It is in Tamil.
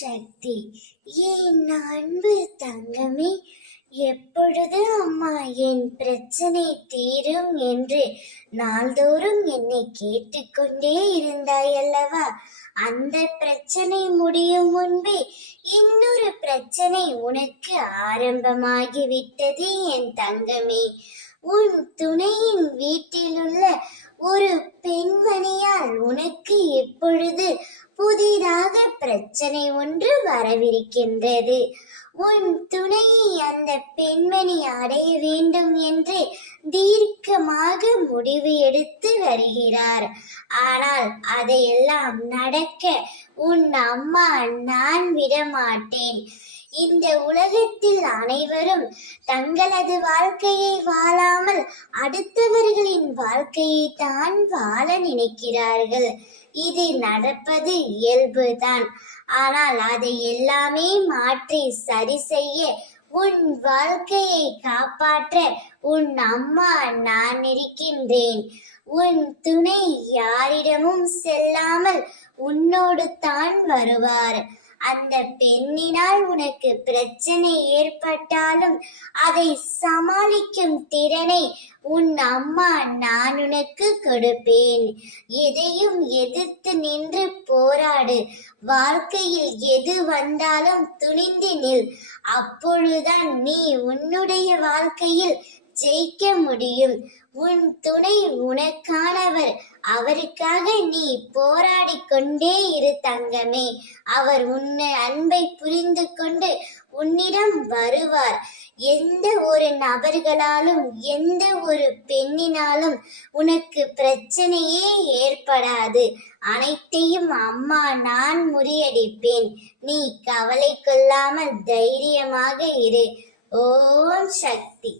சக்தி. என் அன்பு தங்கமே, எப்பொழுது அம்மா என் பிரச்சனை தீரும் என்று நாள்தோறும் என்னை கேட்டுக்கொண்டே இருந்தாயல்லவா? அந்த பிரச்சனை முடியும் முன்பே இன்னொரு பிரச்சனை உனக்கு ஆரம்பமாகிவிட்டது என் தங்கமே. உன் துணையின் வீட்டிலுள்ள ஒரு பெண்மணியால் உனக்கு இப்பொழுது புதிதாக பிரச்சனை ஒன்று வரவிருக்கின்றது. உன் துணையை அந்த பெண்மணி அடைய வேண்டும் என்று தீர்க்கமாக முடிவு எடுத்து வருகிறார். ஆனால் அதையெல்லாம் நடக்க உன் அம்மா நான் விடமாட்டேன். இந்த உலகத்தில் அனைவரும் தங்களது வாழ்க்கையை வாழாமல் அடுத்தவர்களின் வாழ்க்கையை தான் வாழ நினைக்கிறார்கள். இது நடப்பது இயல்புதான். ஆனால் அதை எல்லாமே மாற்றி சரி செய்ய, உன் வாழ்க்கையை காப்பாற்ற உன் அம்மா நான் இருக்கின்றேன். உன் துணை யாரிடமும் செல்லாமல் உன்னோடு தான் வருவார். அந்த பெண்ணினால் உனக்கு பிரச்சனை ஏற்பட்டாலும் அதை சமாளிக்கும் திறனை உன் அம்மா நான் உனக்கு கொடுப்பேன். எதையும் எதிர்த்து நின்று போராடு. வாழ்க்கையில் எது வந்தாலும் துணிந்து நில். அப்பொழுதுதான் நீ உன்னுடைய வாழ்க்கையில் ஜெயிக்க முடியும். உன் துணை உனக்கானவர். அவருக்காக நீ போராடி கொண்டே இரு தங்கமே. அவர் உன்னை அன்பை புரிந்து கொண்டு உன்னிடம் வருவார். எந்த ஒரு நபர்களாலும் எந்த ஒரு பெண்ணினாலும் உனக்கு பிரச்சனையே ஏற்படாது. அனைத்தையும் அம்மா நான் முறியடிப்பேன். நீ கவலை கொள்ளாமல் தைரியமாக இரு. ஓம் சக்தி.